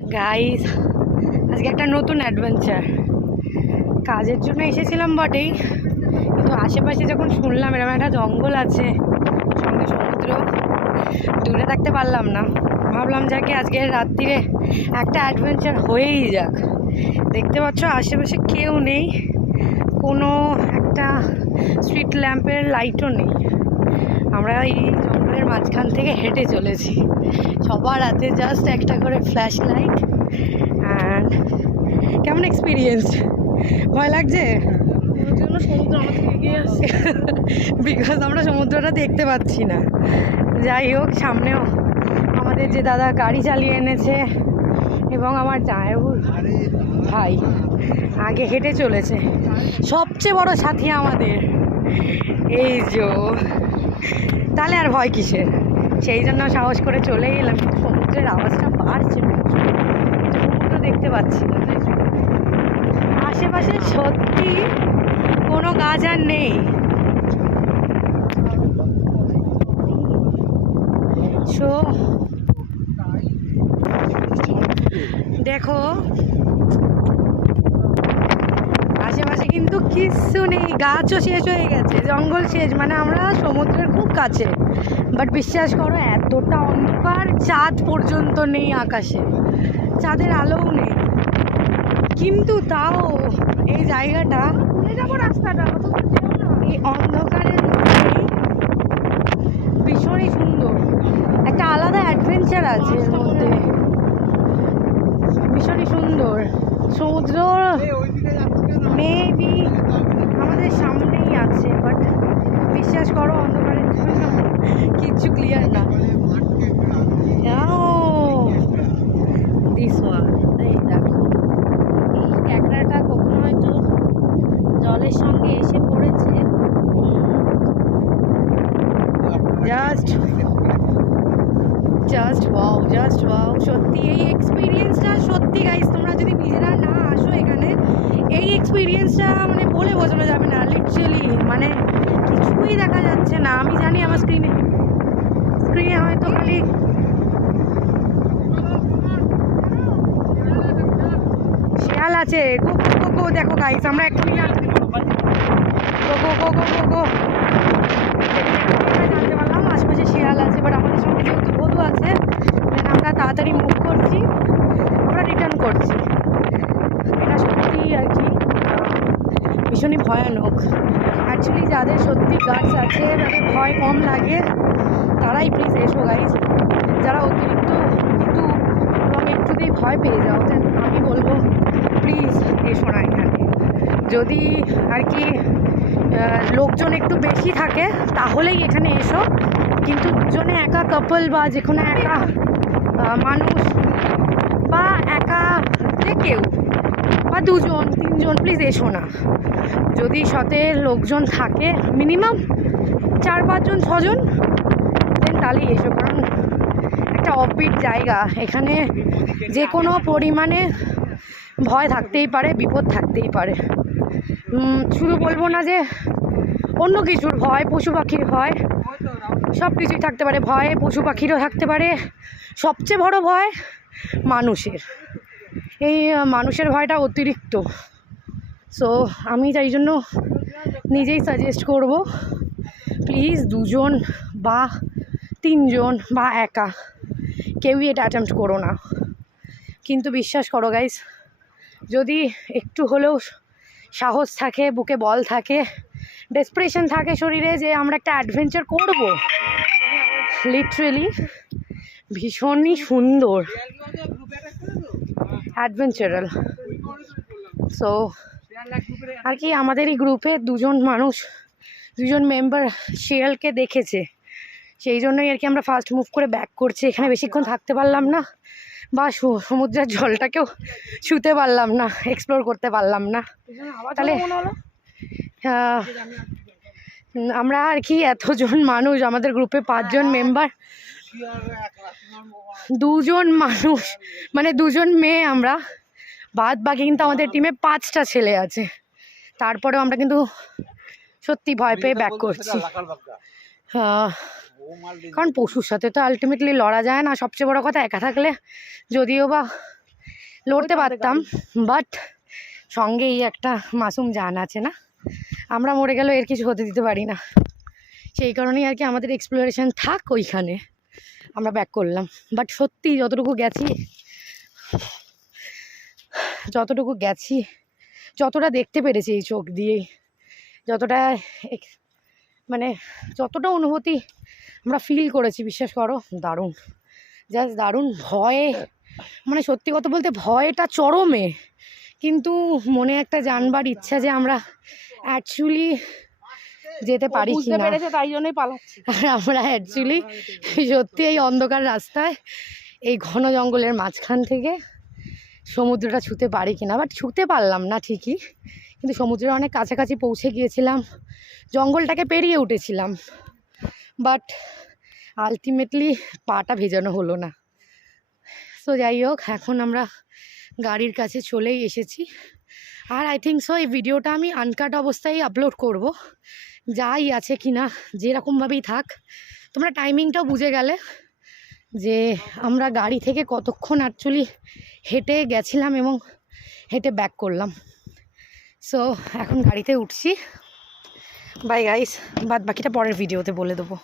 Guys, আজকে একটা নতুন অ্যাডভেঞ্চার। কাজের জন্য এসেছিলাম বটেই, কিন্তু আশেপাশে যখন শুনলাম এরকম একটা জঙ্গল আছে, সঙ্গে সমুদ্র, দূরে থাকতে পারলাম না। ভাবলাম যাকে আজকে রাত্রিরে একটা অ্যাডভেঞ্চার হয়েই যাক। দেখতে পাচ্ছ আশেপাশে কেউ নেই, কোনো একটা স্ট্রিট ল্যাম্পের লাইটও নেই। আমরা এই জঙ্গলের মাঝখান থেকে হেঁটে চলেছি, সবার হাতে জাস্ট একটা করে ফ্ল্যাশ লাইট। অ্যান্ড কেমন এক্সপিরিয়েন্স? ভয় লাগছে সমুদ্র আমাদের এগিয়ে আসছে বিকজ আমরা সমুদ্রটা দেখতে পাচ্ছি না। যাই হোক, সামনেও আমাদের যে দাদা গাড়ি চালিয়ে এনেছে এবং আমার জামাইবাবুর ভাই আগে হেঁটে চলেছে, সবচেয়ে বড় সাথী আমাদের এই যে। তাহলে আর ভয় কিসের? সেই জন্য সাহস করে চলে এলাম। কিন্তু সমুদ্রের আওয়াজটা বাড়ছে, সমুদ্র দেখতে পাচ্ছি না। আশেপাশে সত্যি কোনো গাছ আর নেই। সো দেখো, আশেপাশে কিন্তু কিচ্ছু নেই, গাছও শেষ হয়ে গেছে, জঙ্গল শেষ। মানে আমরা সমুদ্রের খুব কাছে, বাট বিশ্বাস করো এতটা অন্ধকার, চাঁদ পর্যন্ত নেই আকাশে, চাঁদের আলোও নেই। কিন্তু তাও এই জায়গাটা, রাস্তাটা এই অন্ধকারের মধ্যেই ভীষণই সুন্দর। একটা আলাদা অ্যাডভেঞ্চার আছে এর মধ্যে, ভীষণই সুন্দর। সমুদ্র মেবি আমাদের সামনেই আছে, বাট বিশ্বাস করো অন্ধকারের জন্য কিচ্ছু ক্লিয়ার না। দিস ওয়ান, এই দেখো, এই ক্যাকড়াটা কখনো হয়তো জলের সঙ্গে এসে পড়েছে। Just wow. সত্যি এই এক্সপিরিয়েন্সটা, সত্যি গাইস, তোমরা যদি নিজেরা না আসো এখানে, এই এক্সপিরিয়েন্সটা মানে বলে বোঝানো যাবে না। লিটারালি মানে কিছুই দেখা যাচ্ছে না। আমি জানি আমার স্ক্রিনে হয়তো খালি শিয়াল আছে। গো দেখো গাইস, আমরা একটু জানতে পারলাম আশপাশে শিয়াল আছে, বাট আমাদের সঙ্গে যেহেতু বধূ আছে, দেন আমরা তাড়াতাড়ি মুভ করছি, আমরা রিটার্ন করছি। এটা সত্যি আর কি ভীষণই ভয়ানক। অ্যাকচুয়ালি যাদের সত্যি গাছ আছে, যাদের ভয় কম লাগে, তারাই প্লিজ এসো গাইজ। যারা অতিরিক্ত ভীতু এবং একটুতেই ভয় পেয়ে যাও, দেন আমি বলবো প্লিজ এসো না এখানে। যদি আর কি লোকজন একটু বেশি থাকে তাহলেই এখানে এসো, কিন্তু দুজনে একা কাপল বা যে কোনো একা মানুষ বা একা যে কেউ বা দুজন তিনজন, প্লিজ এসো না। যদি সাথে লোকজন থাকে মিনিমাম 4-5 জন 6 জন, দেন তাহলেই এসো। কারণ একটা অফবিট জায়গা, এখানে যে কোনো পরিমাণে ভয় থাকতেই পারে, বিপদ থাকতেই পারে। শুধু বলবো না যে অন্য কিছুর ভয়, পশু পাখির ভয়, সব কিছুই থাকতে পারে। ভয় পশু পাখিরও থাকতে পারে, সবচেয়ে বড় ভয় মানুষের। এই মানুষের ভয়টা অতিরিক্ত। সো আমি তাই জন্য নিজেই সাজেস্ট করব, প্লিজ 2 জন বা 3 জন বা একা কেউই এটা অ্যাটেম্প্ট করো না। কিন্তু বিশ্বাস করো গাইস, যদি একটু হলেও সাহস থাকে, বুকে বল থাকে, ডেসপারেশন থাকে শরীরে যে আমরা একটা অ্যাডভেঞ্চার করব, লিটারেলি ভীষণই সুন্দর অ্যাডভেঞ্চারাল। সো আর কি, আমাদের এই গ্রুপে 2 জন মেম্বার শিয়ালকে দেখেছে, সেই জন্যই আর কি আমরা ফার্স্ট মুভ করে ব্যাক করছি। এখানে বেশিক্ষণ থাকতে পারলাম না, বা সমুদ্রের জলটাকেও ছুঁতে পারলাম না, এক্সপ্লোর করতে পারলাম না। তাহলে আমরা আর কি এতজন মানুষ, আমাদের গ্রুপে 5 জন মেম্বার, 2 জন মানুষ মানে 2 জন মেয়ে আমরা, বাদ বাকি কিন্তু আমাদের টিমে 5টা ছেলে আছে। তারপরেও আমরা কিন্তু সত্যি ভয় পেয়ে ব্যাক করছি। কারণ পশুর সাথে তো আলটিমেটলি লড়া যায় না। সবচেয়ে বড় কথা, একা থাকলে যদিও বা লড়তে পারতাম, বাট সঙ্গে এই একটা মাসুম জান আছে না, আমরা মরে গেলেও এর কিছু হতে দিতে পারি না। সেই কারণেই আর কি আমাদের এক্সপ্লোরেশন থাক ওইখানে, আমরা ব্যাক করলাম। বাট সত্যি যতটুকু গেছি, যতটা দেখতে পেরেছি এই চোখ দিয়েই, মানে যতটা অনুভূতি আমরা ফিল করেছি, বিশ্বাস করো দারুণ, জাস্ট দারুণ। ভয়ে, মানে সত্যি কথা বলতে ভয়টা চরমে, কিন্তু মনে একটা জানবার ইচ্ছা যে আমরা অ্যাকচুয়ালি যেতে পারি কি না, তাই জন্যই পালাচ্ছি। আর আমরা অ্যাকচুয়ালি সত্যি এই অন্ধকার রাস্তায় এই ঘন জঙ্গলের মাঝখান থেকে সমুদ্রটা ছুঁতে পারি কিনা। বাট ছুঁতে পারলাম না ঠিকই, কিন্তু সমুদ্রের অনেক কাছাকাছি পৌঁছে গিয়েছিলাম, জঙ্গলটাকে পেরিয়ে উঠেছিলাম, বাট আলটিমেটলি পাটা ভেজানো হলো না। সো যাই হোক, এখন আমরা গাড়ির কাছে চলেই এসেছি। আর আই থিঙ্ক সো এই ভিডিওটা আমি আনকাট অবস্থায় আপলোড করব, যাই আছে কি না যেরকমভাবেই থাক। তোমরা টাইমিংটাও বুঝে গেলে যে আমরা গাড়ি থেকে কতক্ষণ অ্যাকচুয়ালি হেঁটে গেছিলাম এবং হেঁটে ব্যাক করলাম। সো এখন গাড়িতে উঠছি। বাই গাইস, বাদ বাকিটা পরের ভিডিওতে বলে দেবো।